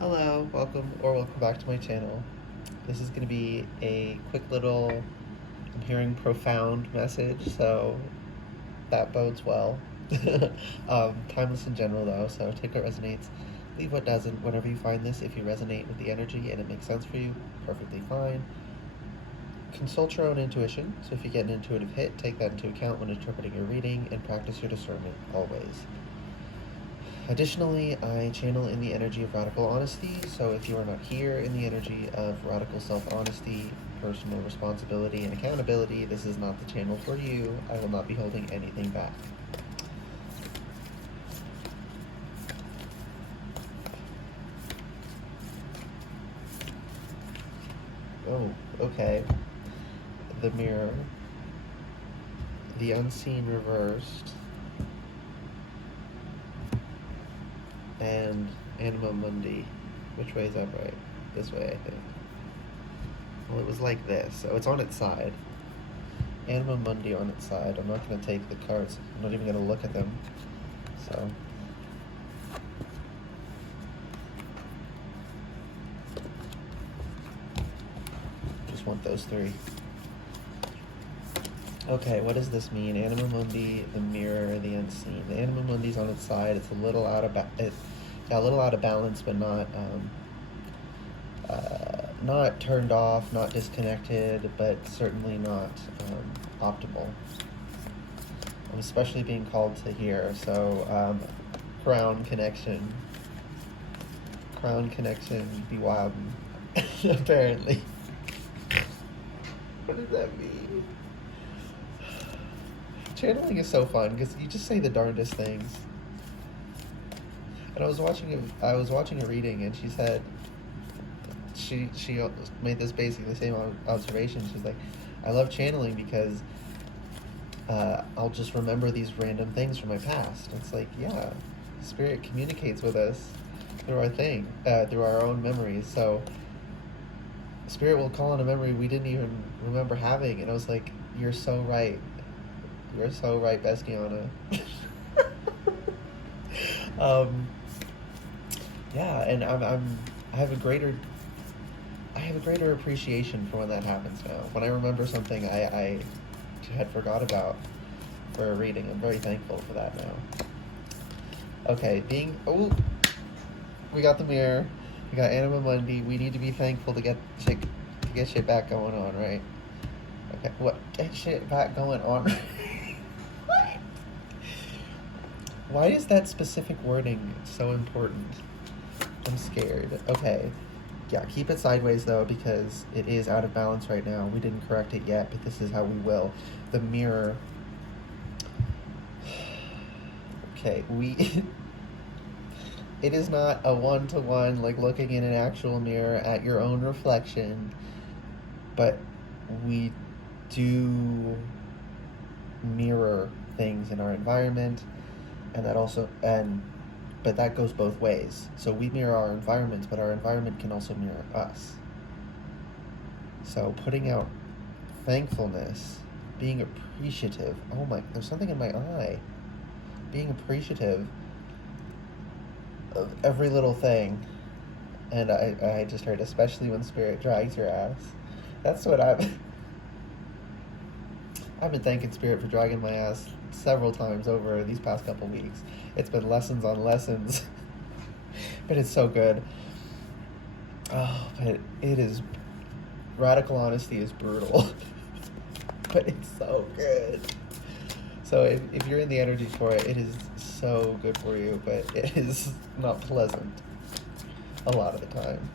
Hello, welcome back to my channel. This is going to be a quick little, I'm hearing profound message, so that bodes well. Timeless in general though, so take what resonates, leave what doesn't. Whenever you find this, if you resonate with the energy and it makes sense for you, perfectly fine. Consult your own intuition, so if you get an intuitive hit, take that into account when interpreting your reading and practice your discernment always. Additionally, I channel in the energy of radical honesty, so if you are not here in the energy of radical self-honesty, personal responsibility, and accountability, this is not the channel for you. I will not be holding anything back. Oh, okay. The mirror. The unseen reversed. And Anima Mundi. Which way is upright? This way, I think. Well, it was like this, so it's on its side. Anima Mundi on its side. I'm not going to take the cards. I'm not even going to look at them. So. Just want those three. Okay, what does this mean? Anima Mundi, the mirror, the unseen. The Anima Mundi's on its side. It's a little out of balance, but not turned off, not disconnected, but certainly not optimal. I'm especially being called to here. So crown connection, be wild. Apparently. What does that mean? Channeling is so fun because you just say the darndest things. And I was watching a reading, and she said she made this basically the same observation. She's like, I love channeling because I'll just remember these random things from my past. And it's like, yeah, spirit communicates with us through through our own memories. So spirit will call on a memory we didn't even remember having, and I was like, you're so right. You're so right, Bestiana. Yeah, and I have a greater appreciation for when that happens now. When I remember something I had forgot about for a reading, I'm very thankful for that now. Okay, we got the mirror, we got Anima Mundi. We need to be thankful to get shit back going on, right? Okay, what? Get shit back going on. What? Why is that specific wording so important? I'm scared. Okay. Yeah, keep it sideways though, because it is out of balance right now. We didn't correct it yet, but this is how we will. The mirror. Okay, it is not a one-to-one, like looking in an actual mirror at your own reflection, but we do mirror things in our environment, and but that goes both ways. So we mirror our environment, but our environment can also mirror us. So putting out thankfulness, being appreciative. Oh my, there's something in my eye. Being appreciative of every little thing. And I just heard, especially when spirit drags your ass. That's what I've been thanking spirit for dragging my ass several times over these past couple weeks. It's been lessons on lessons. But it's so good. Oh, but it is, radical honesty is brutal. But it's so good. So if you're in the energy for it, it is so good for you, but it is not pleasant a lot of the time.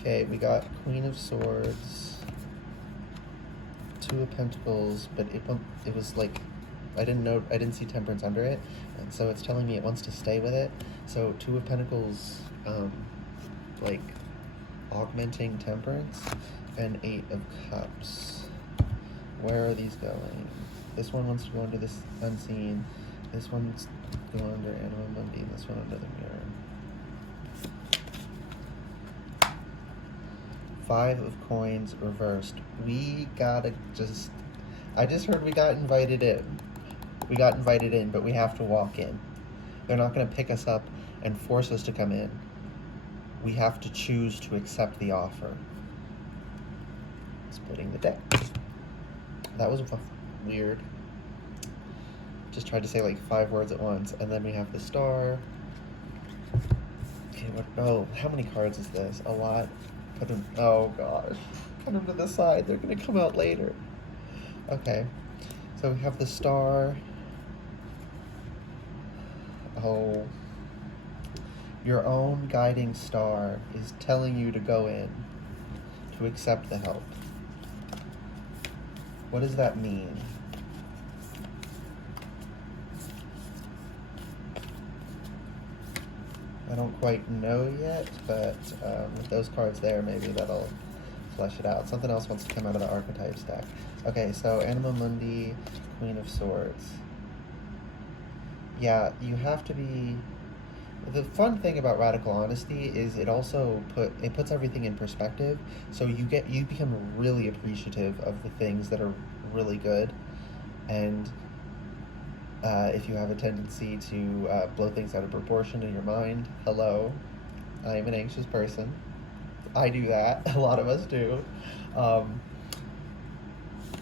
Okay, we got Queen of Swords, Two of Pentacles, but it was like, I didn't see Temperance under it, and so it's telling me it wants to stay with it. So Two of Pentacles, like augmenting Temperance, and Eight of Cups. Where are these going? This one wants to go under this unseen. This one's going under Anima Mundi, and this one under the mirror. Five of Coins reversed. I just heard we got invited in. We got invited in, but we have to walk in. They're not going to pick us up and force us to come in. We have to choose to accept the offer. Splitting the deck. That was weird. Just tried to say like 5 words at once. And then we have the star. Okay, oh, how many cards is this? A lot. Put them, oh gosh. Put them to the side. They're going to come out later. Okay. So we have the star. Oh. Your own guiding star is telling you to go in, to accept the help. What does that mean? I don't quite know yet, but with those cards there, maybe that'll flesh it out. Something else wants to come out of the archetype stack. Okay, so Anima Mundi, Queen of Swords. Yeah, you have to be... The fun thing about radical honesty is it also puts everything in perspective. So you become really appreciative of the things that are really good, and if you have a tendency to blow things out of proportion in your mind, hello, I am an anxious person. I do that. A lot of us do.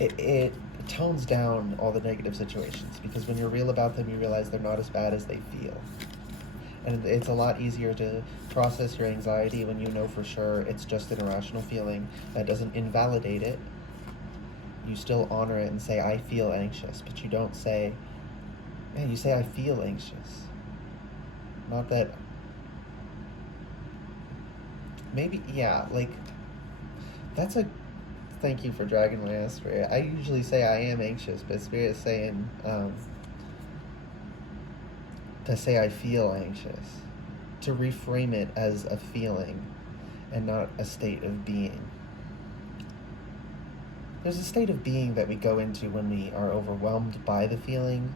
It tones down all the negative situations, because when you're real about them, you realize they're not as bad as they feel. And it's a lot easier to process your anxiety when you know for sure it's just an irrational feeling that doesn't invalidate it. You still honor it and say, I feel anxious, but you don't say, man, you say, I feel anxious. Not that, maybe, yeah, like, that's a, thank you for dragging my ass, Spirit. I usually say I am anxious, but Spirit is saying, to say I feel anxious, to reframe it as a feeling and not a state of being. There's a state of being that we go into when we are overwhelmed by the feeling,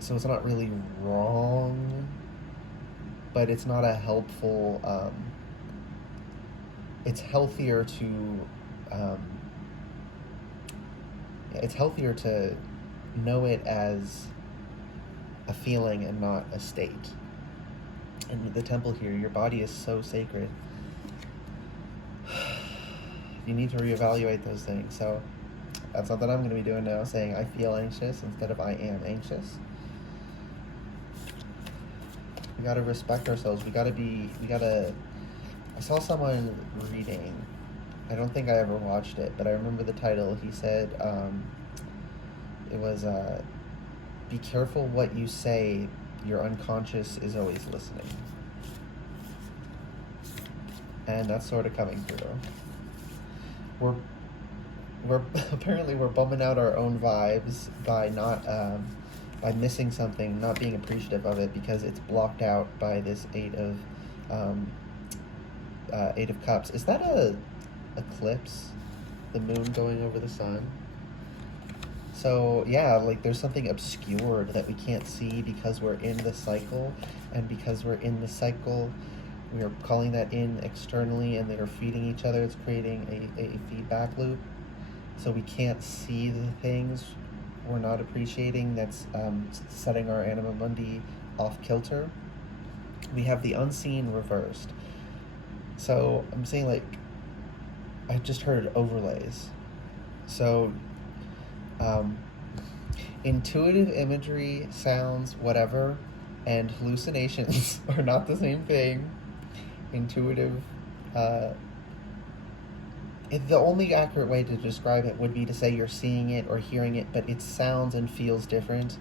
so it's not really wrong, but it's not a helpful, it's healthier to, it's healthier to know it as a feeling and not a state. And with the temple here, your body is so sacred. You need to reevaluate those things. So that's something I'm going to be doing now, saying I feel anxious instead of I am anxious. We got to respect ourselves. I saw someone reading, I don't think I ever watched it, but I remember the title. He said, it was, be careful what you say, your unconscious is always listening. And that's sort of coming through. We're apparently we're bumming out our own vibes by not, by missing something, not being appreciative of it because it's blocked out by this Eight of Cups. Is that a eclipse? The moon going over the sun? So yeah, like there's something obscured that we can't see because we're in the cycle, and because we're in the cycle, we are calling that in externally, and they are feeding each other. It's creating a feedback loop. So we can't see the things we're not appreciating. That's setting our Anima Mundi off kilter. We have the unseen reversed. So I'm saying, like, I just heard overlays. So intuitive imagery, sounds, whatever, and hallucinations are not the same thing. Intuitive, the only accurate way to describe it would be to say you're seeing it or hearing it, but it sounds and feels different.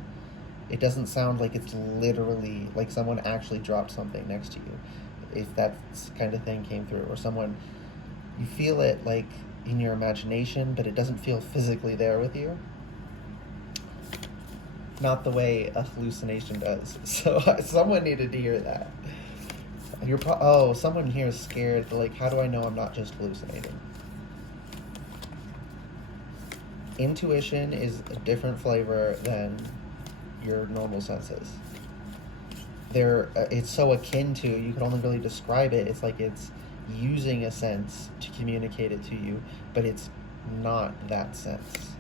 It doesn't sound like it's literally, like someone actually dropped something next to you, if that kind of thing came through, or someone, you feel it like in your imagination, but it doesn't feel physically there with you. Not the way a hallucination does. So someone needed to hear that. Someone here is scared. Like, how do I know I'm not just hallucinating? Intuition is a different flavor than your normal senses. It's so akin to, you can only really describe it. It's like it's using a sense to communicate it to you, but it's not that sense.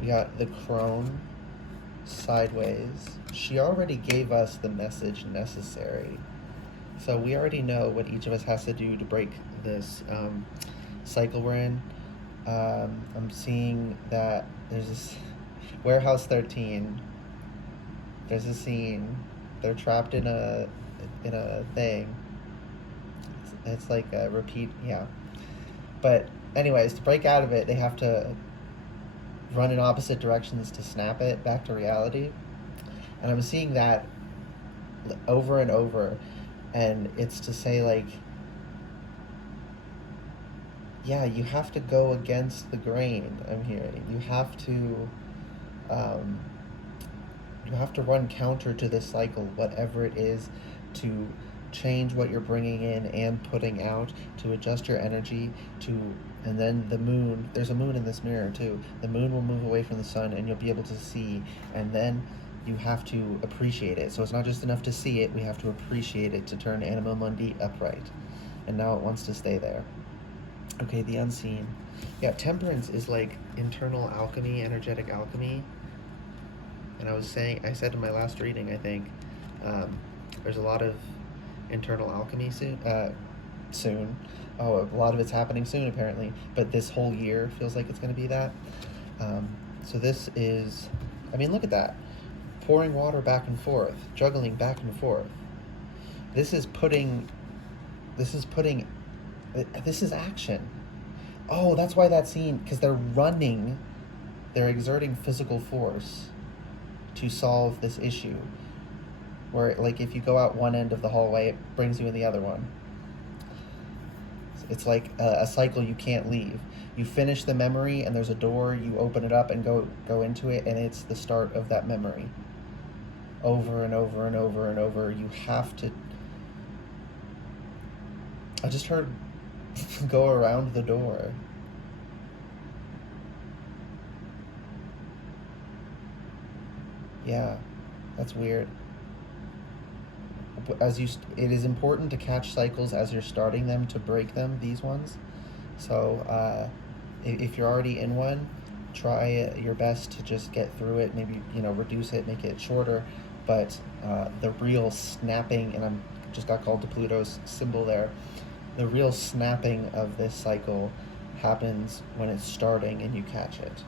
We got the crone sideways, she already gave us the message necessary. So we already know what each of us has to do to break this cycle we're in. I'm seeing that there's this warehouse 13. There's a scene. They're trapped in a thing. It's like a repeat, yeah. But anyways, to break out of it, they have to run in opposite directions to snap it back to reality. And I'm seeing that over and over, and it's to say, like, yeah, you have to go against the grain. I'm hearing you have to run counter to this cycle, whatever it is, to change what you're bringing in and putting out, to adjust your energy, and then the moon, there's a moon in this mirror too, the moon will move away from the sun and you'll be able to see, and then you have to appreciate it. So it's not just enough to see it, we have to appreciate it to turn Anima Mundi upright. And now it wants to stay there. Okay, the unseen. Yeah, temperance is like internal alchemy, energetic alchemy. And I said in my last reading, I think, there's a lot of internal alchemy soon. Oh, a lot of it's happening soon, apparently. But this whole year feels like it's going to be that. So this is, I mean, look at that. Pouring water back and forth, juggling back and forth. This is action. Oh, that's why that scene, because they're running, they're exerting physical force to solve this issue. Where, like, if you go out one end of the hallway, it brings you in the other one. It's like a cycle you can't leave. You finish the memory and there's a door, you open it up and go into it, and it's the start of that memory. Over and over and over and over. You have to... I just heard go around the door. Yeah, that's weird. It is important to catch cycles as you're starting them to break them, these ones. So if you're already in one, try your best to just get through it. Maybe, reduce it, make it shorter. But the real snapping, and I'm just got called to Pluto's symbol there, the real snapping of this cycle happens when it's starting and you catch it.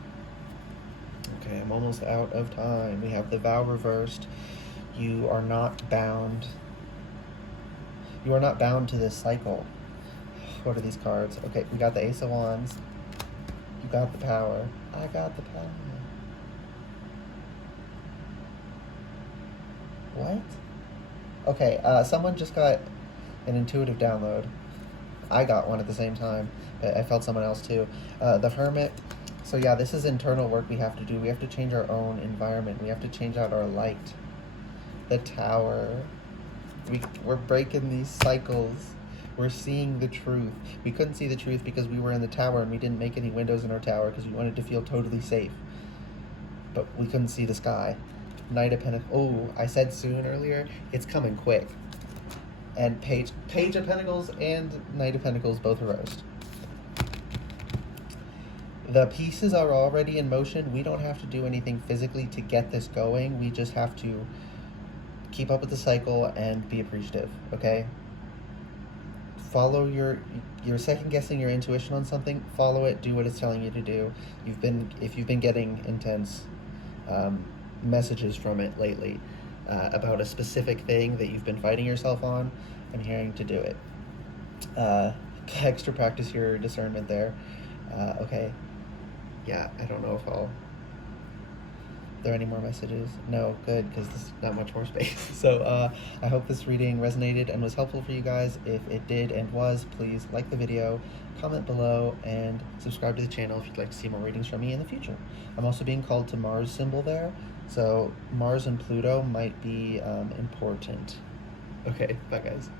Okay, I'm almost out of time. We have the vow reversed. You are not bound. You are not bound to this cycle. What are these cards? Okay, we got the Ace of Wands. You got the power. I got the power. What? Okay, someone just got an intuitive download. I got one at the same time, but I felt someone else too. The Hermit. So yeah, this is internal work we have to do. We have to change our own environment. We have to change out our light. The Tower. We're breaking these cycles. We're seeing the truth. We couldn't see the truth because we were in the tower and we didn't make any windows in our tower because we wanted to feel totally safe. But we couldn't see the sky. Knight of Pentacles. Oh, I said soon earlier. It's coming quick. And Page of Pentacles and Knight of Pentacles both reversed. The pieces are already in motion. We don't have to do anything physically to get this going. We just have to keep up with the cycle and be appreciative, okay? Follow you're second guessing your intuition on something, follow it, do what it's telling you to do. If you've been getting intense messages from it lately about a specific thing that you've been fighting yourself on, I'm hearing to do it. Extra practice your discernment there. Okay. Yeah, I don't know if Are there any more messages? No, good, because there's not much more space. So I hope this reading resonated and was helpful for you guys. If it did and was, please like the video, comment below, and subscribe to the channel if you'd like to see more readings from me in the future. I'm also being called to Mars symbol there, so Mars and Pluto might be important. Okay, bye guys.